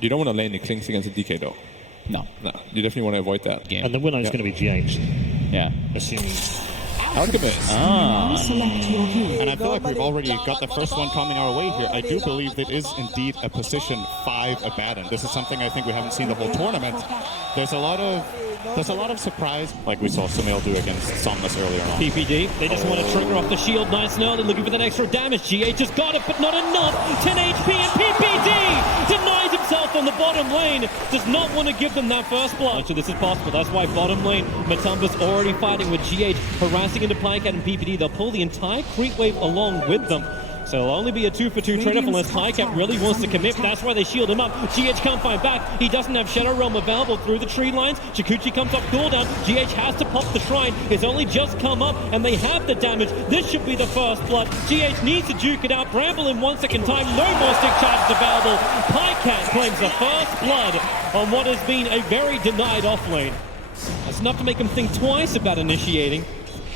You don't want to lane the Clinks against a DK though. No. No, you definitely want to avoid that. Game. And the winner is going to be GH. Yeah. Assuming. Alchemist. And I feel like we've already got the first one coming our way here. I do believe that is indeed a position 5 Abaddon. This is something I think we haven't seen the whole tournament. There's a lot of surprise, like we saw Sunil do against Somnus earlier on. PPD, they just want to trigger off the shield nice and early, looking for that extra damage. GH has got it, but not enough. 10 HP, and PPD denies himself on the bottom lane. Does not want to give them that first blood. So this is possible. That's why bottom lane, Matumba's already fighting with GH, harassing into Pycat and PPD. They'll pull the entire creep wave along with them. So it'll only be a 2-for-2 trade-off unless Pycat really wants to commit. That's why they shield him up. GH can't fight back. He doesn't have Shadow Realm available through the tree lines. Shukuchi comes off cooldown. GH has to pop the shrine. It's only just come up, and they have the damage. This should be the first blood. GH needs to juke it out. Bramble in 1 second time. No more stick charges available. Pycat claims the first blood on what has been a very denied offlane. That's enough to make him think twice about initiating.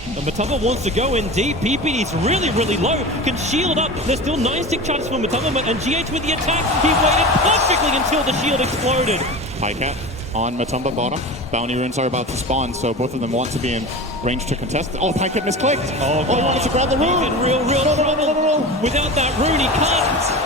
And Matumba wants to go in deep. PPD's really, really low. Can shield up. There's still 9 stick charges for Matumba, and GH with the attack. He waited perfectly until the shield exploded. Pycat on Matumba bottom. Bounty runes are about to spawn, so both of them want to be in range to contest. Oh, Pycat misclicked. Oh, he wanted to grab the rune. He's in real trouble. Without that rune, he can't.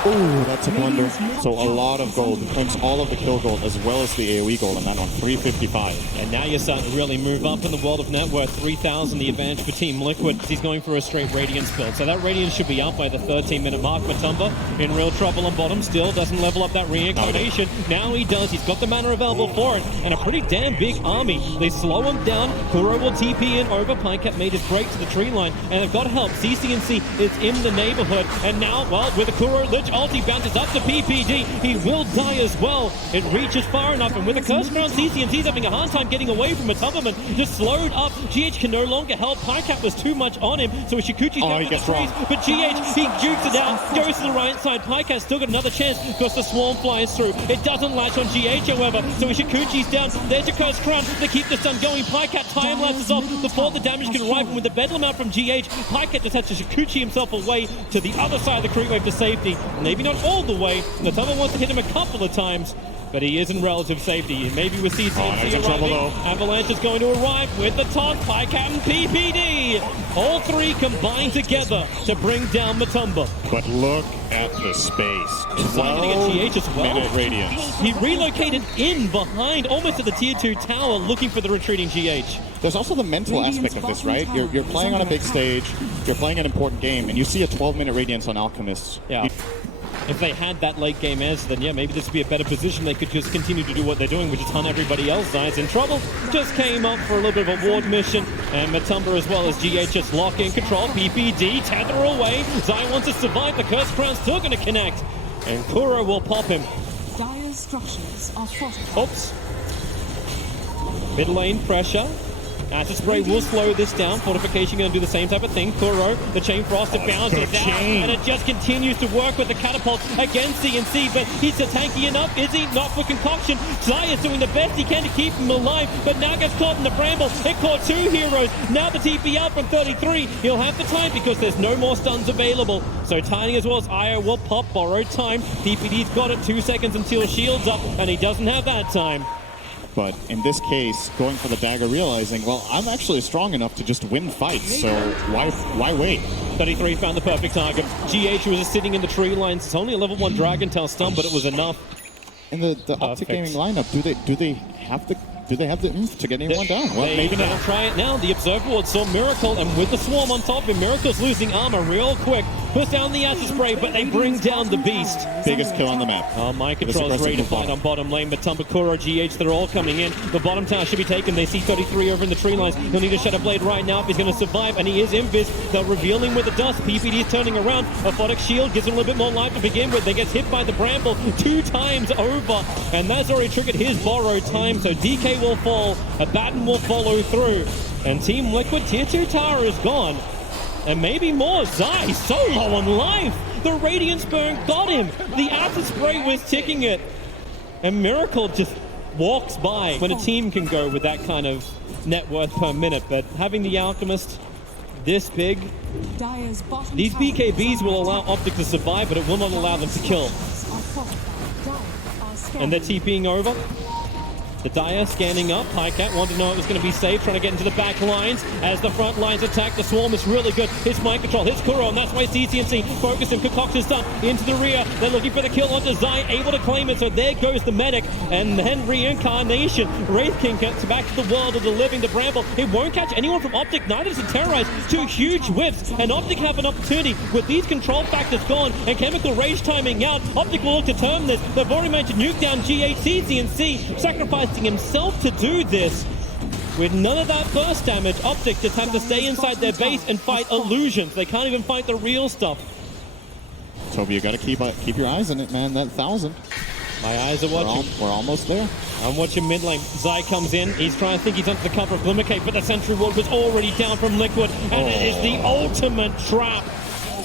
Oh, that's a blunder. So a lot of gold. Claims all of the kill gold as well as the AoE gold, and that one 355. And now you're starting to really move up in the world of net worth. 3,000 the advantage for Team Liquid. He's going for a straight Radiance build. So that Radiance should be out by the 13-minute mark. Matumba in real trouble on bottom. Still doesn't level up that reincarnation. Now he does. He's got the mana available for it. And a pretty damn big army. They slow him down. Kuro will TP in over. Pycat made his break to the tree line. And they've got help. CCNC is in the neighborhood. And now, well, with a Kuro Lich ulti bounces up to PPD. He will die as well. It reaches far enough. And with a Curse Crown, CCNC's having a hard time getting away from Matumba. Just slowed up. GH can no longer help. Pycat was too much on him. So Shukuchi's down with the trees. But GH, he jukes it out. Goes to the right side. Pycat's still got another chance because the swarm flies through. It doesn't latch on GH, however. So Shukuchi's down. There's a Curse Crown to keep the stun going. Pycat time lapses off before the damage can arrive. And with the Bedlam out from GH, Pycat just has to Shukuchi himself away to the other side of the creep wave to safety. Maybe not all the way. Matumba wants to hit him a couple of times, but he is in relative safety. Maybe with CCNC arriving, Avalanche is going to arrive with the taunt. Pycat and PPD, all three combined together to bring down Matumba. But look at the space. 12-minute radiance. He relocated in behind, almost at the tier 2 tower, looking for the retreating GH. There's also the mental aspect of this, right? You're playing on a big stage, you're playing an important game, and you see a 12-minute radiance on Alchemist. Yeah. If they had that late game edge, then yeah, maybe this would be a better position. They could just continue to do what they're doing, which is hunt everybody else. Zai's in trouble. Just came up for a little bit of a ward mission. And Matumba as well as GH just lock in control. PPD, tether away. Zai wants to survive. The Curse Crown's still going to connect. And Kuro will pop him. Dire's structures are fortified. Oops. Mid lane pressure. Acid Spray will slow this down. Fortification going to do the same type of thing. Kuro, the Chain Frost, it bounces out. And it just continues to work with the catapult against CNC. But he's a tanky enough, is he? Not for Concoction. Zai is doing the best he can to keep him alive. But now gets caught in the bramble. It caught 2 heroes. Now the TP out from 33. He'll have the time because there's no more stuns available. So Tiny as well as Io will pop, borrowed time. DPD's got it. 2 seconds until shield's up. And he doesn't have that time. But in this case, going for the dagger, realizing, well, I'm actually strong enough to just win fights, so why wait? 33 found the perfect target. GH was just sitting in the tree lines. It's only a level 1 Dragon Tail stun, but it was enough. In the OPTIC Gaming lineup, do they have the oomph to get anyone down? Well, maybe not. Try it now. The Observer Ward saw Miracle, and with the Swarm on top of him, Miracle's losing armor real quick. Puts down the Acid Spray, but they bring down the Beast. Biggest kill on the map. Oh, Mind Control's ready to fight on bottom lane, but Matumba, Kuro, GH, they're all coming in. The bottom tower should be taken. They see 33 over in the tree lines. He'll need a Shadow Blade right now if he's going to survive, and he is invis. They'll reveal him with the dust. PPD is turning around. Aphotic Shield gives him a little bit more life to begin with. They get hit by the Bramble 2 times over, and that's already triggered his borrowed time, so DK will fall. Abaddon will follow through, and Team Liquid tier 2 tower is gone. And maybe more. Zai so low on life. The Radiance Burn got him. The Acid Spray was ticking it. And Miracle just walks by when a team can go with that kind of net worth per minute. But having the Alchemist this big, these BKBs will allow OPTIC to survive, but it will not allow them to kill. fortified. Dire are scanning. And they're TPing over. The Dire scanning up. Highcat wanted to know it was going to be safe, trying to get into the back lines. As the front lines attack, the Swarm is really good. Hits mind control, hits Kuro, and that's why CCNC focused and concocted stuff into the rear. They're looking for the kill onto Zai, able to claim it, so there goes the medic. And then Reincarnation. Wraith King gets back to the world of the living to Bramble. It won't catch anyone from OPTIC, neither does it terrorize. Two huge whiffs, and OPTIC have an opportunity with these control factors gone and Chemical Rage timing out. OPTIC will look to turn this. They've already managed to nuke down GH, CCNC, sacrificing himself to do this. With none of that burst damage, OPTIC just have to stay inside their base and fight illusions. They can't even fight the real stuff. Toby, you gotta keep your eyes on it, man. That 1,000. My eyes are watching. We're almost there. I'm watching mid lane. Zai comes in. He's trying to think he's under the cover of Glimmercape, but the Sentry Ward was already down from Liquid, and it is the ultimate trap.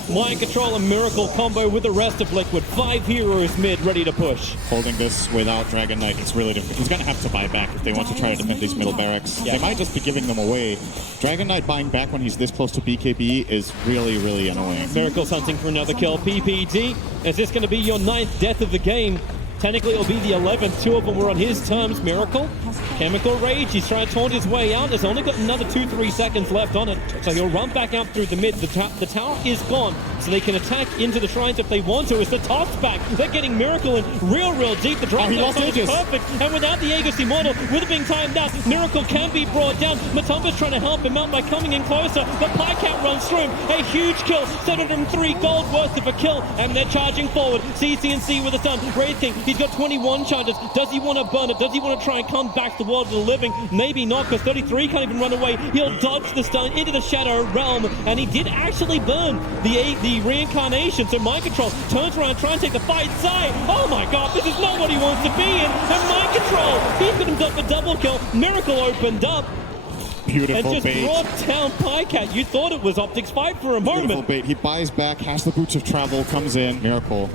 Mind Control and Miracle combo with the rest of Liquid. 5 heroes mid, ready to push. Holding this without Dragon Knight, it's really difficult. He's gonna have to buy back if they want to try to defend these middle barracks. Yeah. They might just be giving them away. Dragon Knight buying back when he's this close to BKB is really, really annoying. Miracle's hunting for another kill. PPD, is this going to be your 9th death of the game? Technically, it'll be the 11th. 2 of them were on his terms. Miracle, Chemical Rage. He's trying to taunt his way out. There's only got another 2-3 seconds left on it. So he'll run back out through the mid. The tower is gone, so they can attack into the shrines if they want to. As the top's back, they're getting Miracle in real deep. The drop is perfect. And without the Aegis Immortal, with it being timed out, Miracle can be brought down. Matumba's trying to help him out by coming in closer. The Pycat runs through him. A huge kill. 703 gold worth of a kill. And they're charging forward. CCNC with a stun. Wraith King, he's got 21 charges. Does he want to burn it? Does he want to try and come back to the world of the living? Maybe not, because 33 can't even run away. He'll dodge the stun into the Shadow Realm, and he did actually burn the Reincarnation. So Mind Control turns around, trying to take the fight. Zai, oh my god, this is not what he wants to be in. And Mind Control, he's got himself a double kill. Miracle opened up. Beautiful and just bait. brought down Pycat. You thought it was OPTIC's fight for a moment. Beautiful bait. He buys back, has the boots of travel, comes in. Miracle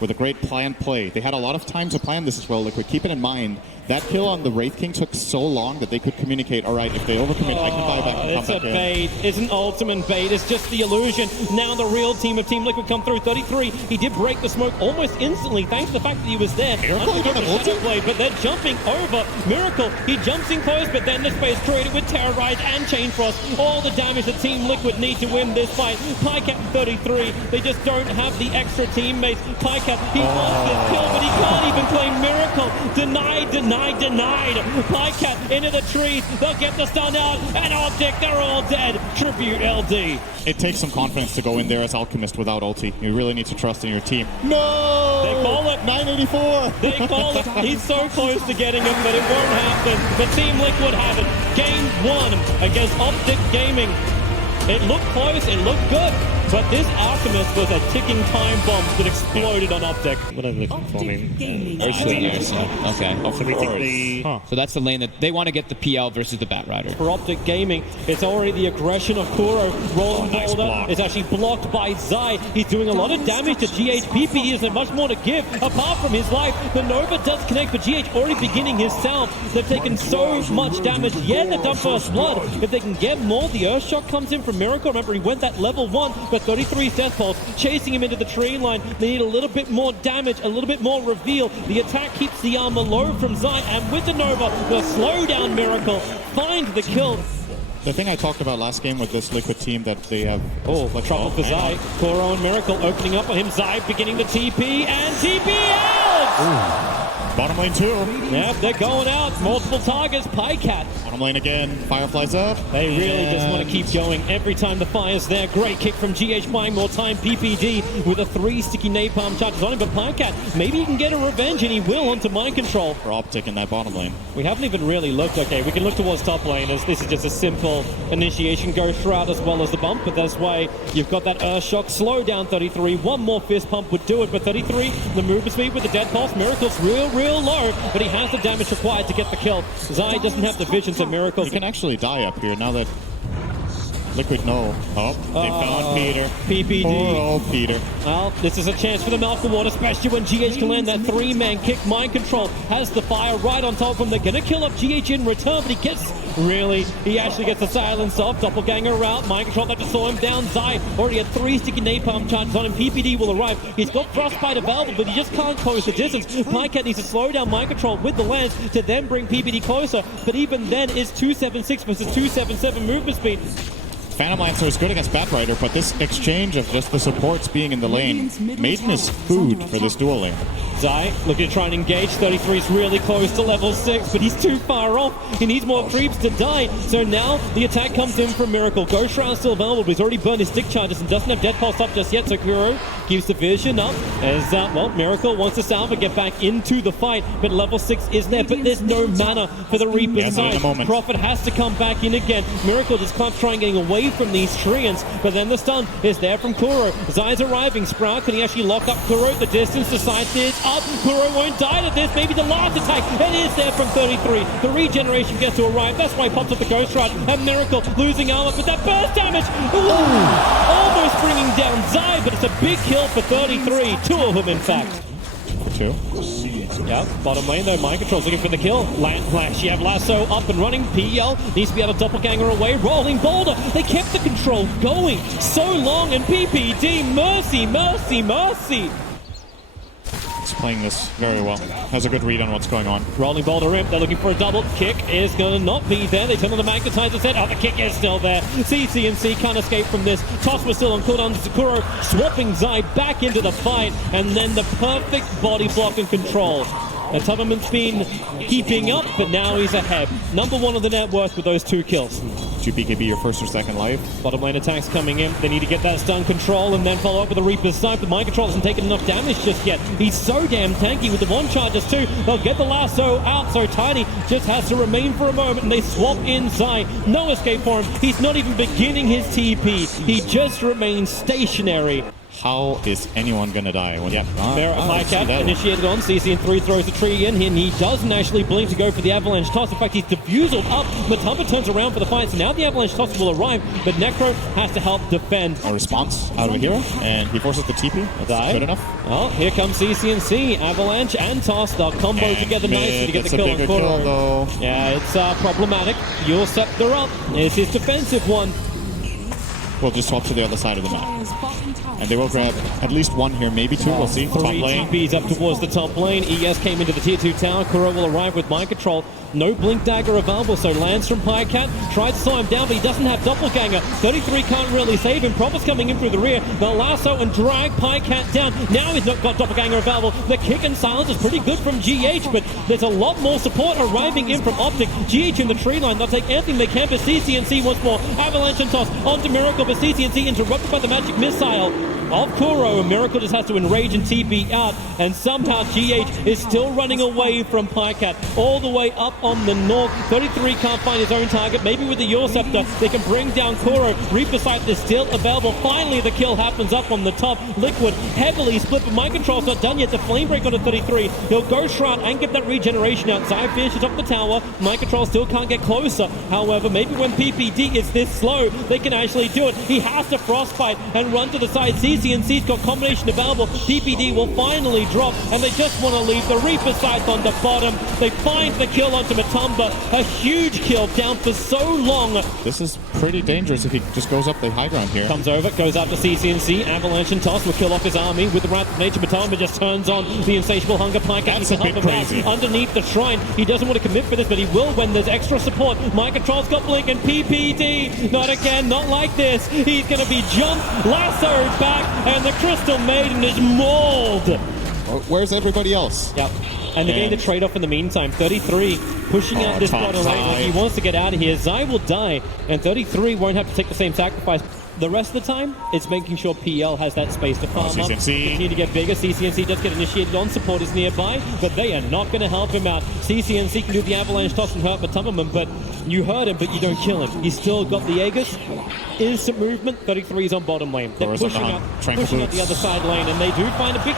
with a great play. They had a lot of time to plan this as well, Liquid. Keep it in mind, that kill on the Wraith King took so long that they could communicate, all right, if they overcommit, I can buy back and come It's a back in. bait. It's an ultimate bait. It's just the illusion. Now the real team of Team Liquid come through. 33. He did break the smoke almost instantly, thanks to the fact that he was there. Miracle, he got an ulti? Play, but they're jumping over. Miracle, he jumps in close, but then the space created with Terrorize and Chain Frost. All the damage that Team Liquid need to win this fight. Pycat 33. They just don't have the extra teammates. Pycat, he wants this kill, but he can't even claim Miracle. Denied. Pycat into the trees. They'll get the stun out. And OPTIC, they're all dead. Tribute LD. It takes some confidence to go in there as Alchemist without ulti. You really need to trust in your team. No! They call it. 984! They call it. He's so close to getting him, but it won't happen. The Team Liquid have it. Game 1 against OPTIC Gaming. It looked close, it looked good, but this Alchemist was a ticking time bomb that exploded on OPTIC. What are they looking for? I mean, Gaming. Okay. so we take the... So that's the lane that they want to get the PL versus the Bat Rider. For OPTIC Gaming, it's already the aggression of Kuro. Rolling nice boulder block. is actually blocked by Zai. He's doing a lot of damage to GH. PPE isn't much more to give apart from his life. The Nova does connect, but GH already beginning his sound. They've taken so much damage. Yeah, they've done first blood. If they can get more, the Earthshock comes in from Miracle. Remember, he went that level 1, but 33's Death Pulse chasing him into the tree line. They need a little bit more damage, a little bit more reveal. The attack keeps the armor low from Zai, and with the Nova, the slowdown Miracle find the kill. The thing I talked about last game with this Liquid team that they have... Trouble for Zai. Kuro and Miracle opening up on him. Zai beginning to TP, and TP out! Bottom lane 2. Yep, they're going out. Multiple targets. Pycat. Bottom lane again. Fireflies up. They really just want to keep going. Every time the fire's there. Great kick from GH buying more time. PPD with a 3 sticky napalm charges on him. But Pycat, maybe he can get a revenge, and he will onto Mind Control. For OPTIC in that bottom lane. We haven't even really looked. Okay, we can look towards top lane as this is just a simple initiation ghost shroud as well as the bump. But that's why you've got that Earthshock. Slow down 33. One more fist pump would do it. But 33, the movement speed with the Dead Pulse. Miracle's real low, but he has the damage required to get the kill. Zai doesn't have the vision, so Miracle. He can actually die up here now that Liquid, no. Oh, they found Peter. PPD. Poor old Peter. Well, this is a chance for the Malcolm Ward, especially when GH can land that three-man kick. Mind control has the fire right on top of him. They're going to kill up GH in return, but he actually gets the silence off. Doppelganger out. Mind control that just saw him down. Zai already had 3 sticky napalm charges on him. PPD will arrive. He's got frostbite available, but he just can't close the distance. Pycat needs to slow down mind control with the lance to then bring PPD closer, but even then is 276 versus 277 movement speed. Phantom Lancer is good against Batrider, but this exchange of just the supports being in the lane, Maiden is food for this dual lane. Zai looking to try and engage. 33 is really close to level 6, but he's too far off. He needs more creeps to die. So now the attack comes in from Miracle. Ghost Shroud still available, but he's already burned his stick charges and doesn't have Dead Pulse up just yet. So Kuro keeps the vision up as, Miracle wants to salve and get back into the fight, but level 6 is there, but there's no mana for the Reaper's side. Prophet has to come back in again. Miracle just can't try and getting away from these Treants, but then the stun is there from Kuro. Zai's arriving. Sprout, can he actually lock up Kuro? The distance decides this up. Kuro won't die to this. Maybe the last attack. It is there from 33. The regeneration gets to arrive. That's why he pops up the Ghost Shroud. And Miracle losing armor, but that burst damage. Ooh, almost bringing down Zai, but it's a big kill for 33. 2 of them, in fact. 2. Yeah, bottom lane though, mind control's looking for the kill. Land flash, you have Lasso up and running. PL needs to be able to doppelganger away. Rolling boulder, they kept the control going so long, and PPD, mercy. He's playing this very well. Has a good read on what's going on. Rolling boulder in, they're looking for a double. Kick is going to not be there. They turn on the magnetizer set. Oh, the kick is still there. CCNC can't escape from this. Toss was still on cooldown. Sakuro swapping Zai back into the fight, and then the perfect body block and control. And TobiWan's been keeping up, but now he's ahead. Number 1 of the net worth with those 2 kills. 2 BKB, your first or second life. Bottom lane attacks coming in. They need to get that stun control and then follow up with the Reaper's Sight, but mind control hasn't taken enough damage just yet. He's so damn tanky with the 1 charges too. They'll get the lasso out, so Tiny just has to remain for a moment, and they swap inside. No escape for him. He's not even beginning his TP. He just remains stationary. How is anyone gonna die? Pycat initiated on. CCN3 throws the tree in, and he doesn't actually blink to go for the avalanche toss. In fact, he's diffusal up. Matumba turns around for the fight, so now the avalanche toss will arrive, but Necro has to help defend. A response out of a hero, and he forces the TP. That's good enough. Oh, here comes CCNC. Avalanche and toss. They'll combo together nicely to get the kill on Kuro. Yeah, it's problematic. You'll Scepter up. It's his defensive one. We'll just swap to the other side of the map. And they will grab at least 1 here, maybe 2. We'll see. Top 3 lane. TPs up towards the top lane. ES came into the tier 2 tower. Kuro will arrive with mind control. No blink dagger available, so lands from Pycat. Tries to slow him down, but he doesn't have doppelganger. 33 can't really save him. Prophet's coming in through the rear. They'll lasso and drag Pycat down. Now he's not got doppelganger available. The kick and silence is pretty good from GH, but there's a lot more support arriving in from OPTIC. GH in the tree line. They'll take anything they can, but CCNC once more. Avalanche and toss onto Miracle, but CCNC interrupted by the magic missile of Kuro. Miracle just has to enrage and TP out, and somehow GH is still running away from Pycat all the way up on the north. 33 can't find his own target. Maybe with the Your Scepter they can bring down Kuro. Reaper Sight is still available. Finally the kill happens up on the top. Liquid heavily split, but mind control's not done yet. The flame break on a 33. He'll go Shroud and get that regeneration out. Zai finishes up the tower. Mind control still can't get closer. However, maybe when PPD is this slow, they can actually do it. He has to frostbite and run to the side. CCNC's got combination available. PPD will finally drop, and they just want to leave the Reaper Sight on the bottom. They find the kill onto Matumba. A huge kill down for so long. This is pretty dangerous if he just goes up the high ground here. Comes over, goes out to CCNC. Avalanche and toss will kill off his army with the Wrath of Nature. Matumba just turns on the insatiable hunger. Pycat That's a bit crazy. Underneath the shrine. He doesn't want to commit for this, but he will when there's extra support. Mind control's got blink, and PPD. Not again, not like this. He's going to be jumped, lassoed back, and the Crystal Maiden is mauled. Where's everybody else? Yep. And they're getting the trade-off in the meantime. 33 pushing out this bottom lane. He wants to get out of here. Zai will die, and 33 won't have to take the same sacrifice. The rest of the time, it's making sure PL has that space to farm up. Continue to get bigger. CCNC does get initiated on. Support is nearby, but they are not going to help him out. CCNC can do the avalanche toss and hurt Matumba, but you hurt him, but you don't kill him. He's still got the Aegis. Instant movement. 33 is on bottom lane. They're pushing out the other side lane, and they do find a big...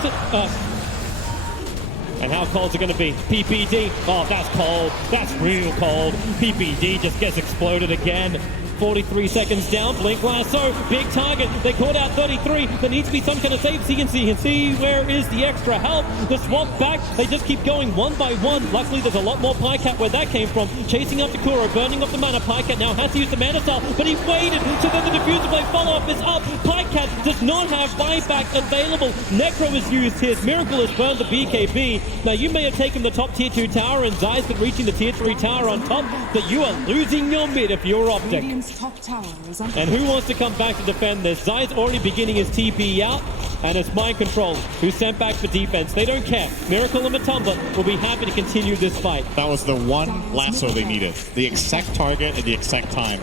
And how cold's it going to be? PPD. Oh, that's cold. That's real cold. PPD just gets exploded again. 43 seconds down. Blink lasso, big target. They caught out 33. There needs to be some kind of save. CNC, where is the extra help? The swap back. They just keep going one by one. Luckily, there's a lot more Pycat where that came from. Chasing up the Kuro, burning up the mana. Pycat now has to use the mana style, but he waited. So then the diffuser blade follow-up is up. Pycat does not have buyback available. Necro is used. His Miracle has burned the BKB. Now, you may have taken the top tier 2 tower and Zai's been reaching the tier 3 tower on top, but you are losing your mid if you're OPTIC. Radiant's top tower is under And who wants to come back to defend this? Zai's already beginning his TP out, and it's Mind Control who sent back for defense. They don't care. Miracle and Matumba will be happy to continue this fight. That was the one lasso they needed. The exact target at the exact time.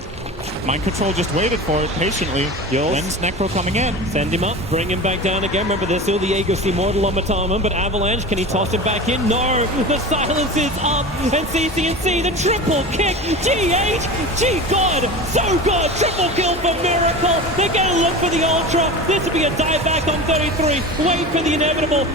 Mind Control just waited for it patiently. When's Necro coming in? Send him up, bring him back down again. Remember, there's still the Aegis Immortal on Matama, but Avalanche, can he toss him back in? No! The silence is up, and CNC, the triple kick! GH! Gee God! So good! Triple kill for Miracle! They're gonna look for the Ultra! This will be a dive back on 33! Wait for the inevitable!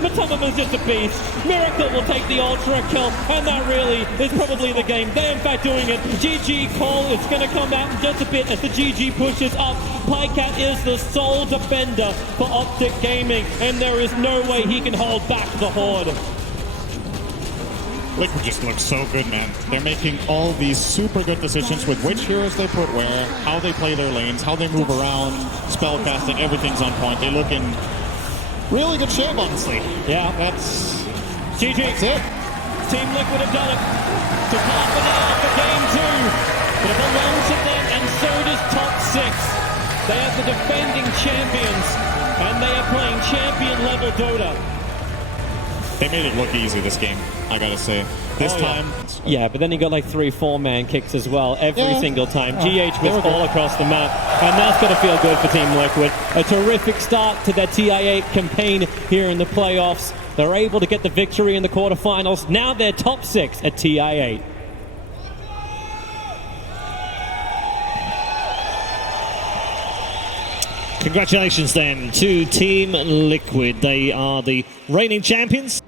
Matama's just a beast! Miracle will take the Ultra kill, and that really is probably the game. They're in fact doing it. GG Cole, it's gonna come out in just a bit as the GG pushes up. Pycat is the sole defender for OPTIC Gaming, and there is no way he can hold back the Horde. Liquid just looks so good, man. They're making all these super good decisions with which heroes they put where, how they play their lanes, how they move around, spellcasting, everything's on point. They look in really good shape, honestly. Yeah. That's GG. That's it. Team Liquid have done it. To half an hour for game 2. But it belongs to them, and so does top 6. They are the defending champions, and they are playing champion-level Dota. They made it look easy this game, I gotta say. This time... Yeah, but then you got like 3-4-man kicks as well, every single time. GH was all across the map, and that's going to feel good for Team Liquid. A terrific start to their TI8 campaign here in the playoffs. They're able to get the victory in the quarterfinals. Now they're top 6 at TI8. Congratulations then to Team Liquid. They are the reigning champions.